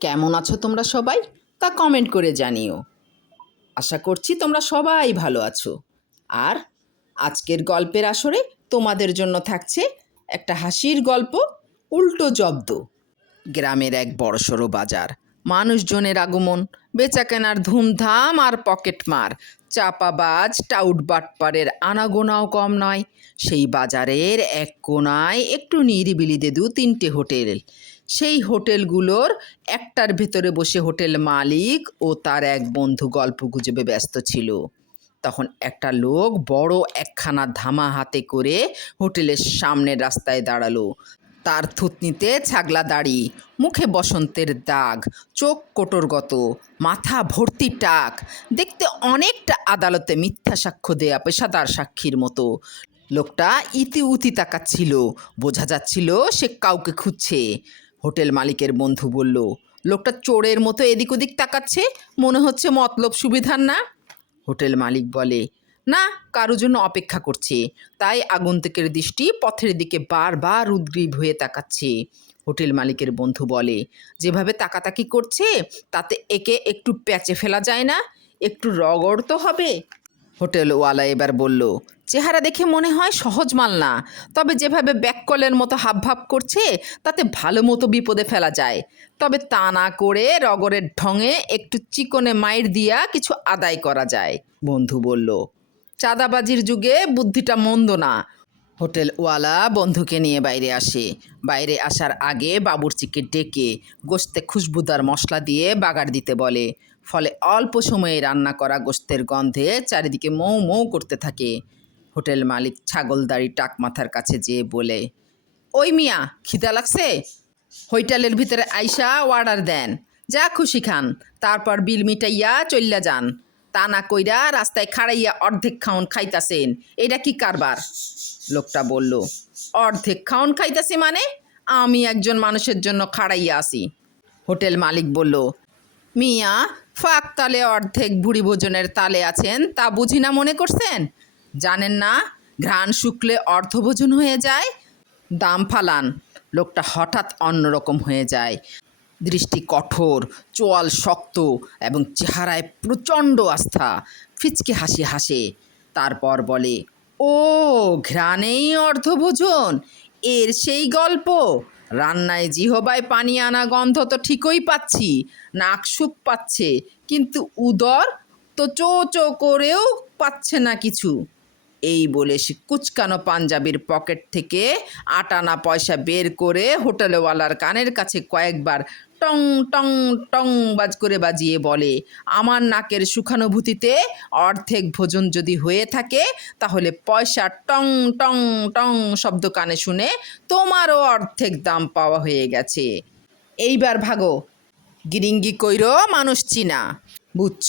কেমন আছো তোমরা সবাই? তা কমেন্ট করে জানিও। আশা করছি তোমরা সবাই ভালো আছো। আর আজকের গল্পের আসরে তোমাদের জন্য থাকছে একটা হাসির গল্প, উল্টো জব্দ। গ্রামের এক বড়সড় বাজার। মানুষজনের আগমন, বেচাকেনার ধুমধাম আর পকেট মার চাপাবাজ, টাউট বাটপারের আনাগোনাও কম নয়। সেই বাজারের এক কোনায় একটু নিরিবিলিতে দু তিনটে হোটেল। সেই হোটেলগুলোর একটার ভেতরে বসে হোটেল মালিক ও তার এক বন্ধু গল্প গুজবে ব্যস্ত ছিল। তখন একটা লোক বড় একখানা ধামা হাতে করে হোটেলের সামনের রাস্তায় দাঁড়াল। তার থুতনিতে ছাগলা দাড়ি, মুখে বসন্তের দাগ, চোখ কোটরগত, মাথা ভর্তি টাক। দেখতে অনেকটা আদালতে মিথ্যা সাক্ষ্য দেয়া পেশাদার সাক্ষীর মতো। লোকটা ইতি উতি তাকাচ্ছিল, বোঝা যাচ্ছিল সে কাউকে খুঁজছে। হোটেল মালিকের বন্ধু বলল, লোকটা চোরের মতো এদিক ওদিক তাকাচ্ছে? মনে হচ্ছে মতলব সুবিধার না? হোটেল মালিক বলে না, কারও জন্য অপেক্ষা করছে। তাই আগন্তুকের দৃষ্টি পথের দিকে বারবার উদ্গ্রীব হয়ে তাকাচ্ছে। হোটেল মালিকের বন্ধু বলে, যেভাবে তাকাতাকি করছে, তাতে একে একটু প্যাচে ফেলা যায় না? একটু রগড় তো হবে? হোটেলওয়ালা এবার বলল, চেহারা দেখে মনে হয় সহজ মাল না। তবে যেভাবে ব্যাককলের মতো হাবভাব করছে, তাতে ভালো মতো বিপদে ফেলা যায়। তবে তা না করে রগরের ঢঙে একটু চিকনে মাইর দিয়া কিছু আদায় করা যায়। বন্ধু বলল চাঁদাবাজির যুগে বুদ্ধিটা মন্দ না। হোটেলওয়ালা বন্ধুকে নিয়ে বাইরে আসে। বাইরে আসার আগে বাবুর্চিকে ডেকে গোস্তে খুশবুদার মশলা দিয়ে বাগার দিতে বলে। ফলে অল্প সময়ে রান্না করা গোস্তের গন্ধে চারিদিকে মৌ মৌ করতে থাকে। হোটেল মালিক ছাগলদারি টাক মাথার কাছে যেয়ে বলে, ওই মিয়া, খিদা লাগছে? হোটেলের ভিতরে আইসা অর্ডার দেন। যা খুশি খান, তারপর বিল মিটাইয়া চইল্লা যান। তা না কইরা রাস্তায় খাড়াইয়া অর্ধেক খাউন খাইতাছেন। এটা কি কারবার? লোকটা বলল, অর্ধেক খাউন খাইতাছি মানে? আমি একজন মানুষের জন্য খাড়াইয়া আসি হোটেল মালিক বলল, মিয়া, ফাঁক তালে অর্ধেক ভুড়ি ভোজনের তালে আছেন, তা বুঝি না মনে করছেন? জানেন না, ঘ্রাণ শুকলে অর্ধভোজন হয়ে যায়, দাম ফালান। লোকটা হঠাৎ অন্যরকম হয়ে যায়। দৃষ্টি কঠোর, চোয়াল শক্ত এবং চেহারায় প্রচণ্ড আস্থা। ফিচকে হাসি, হাসে। তারপর বলে, ও, ঘ্রাণেই অর্ধভোজন। এর সেই গল্প। রান্নায় জিহবায় পানি আনা গন্ধ তো ঠিকই পাচ্ছি, নাক সুপ পাচ্ছে, কিন্তু উদর তো চো চো করেও পাচ্ছে না কিছু। এই বলে সে কুচকানো পাঞ্জাবির পকেট থেকে আটানা পয়সা বের করে হোটেলওয়ালার কানের কাছে কয়েকবার টং টং টং বাজ করে বাজিয়ে বলে, আমার নাকের সুখানুভূতিতে অর্ধেক ভোজন যদি হয়ে থাকে, তাহলে পয়সা টং টং টং শব্দ কানে শুনে তোমারও অর্ধেক দাম পাওয়া হয়ে গেছে। এইবার ভাগো। গিরিঙ্গি কইরো মানুষ চিনা, বুঝছ?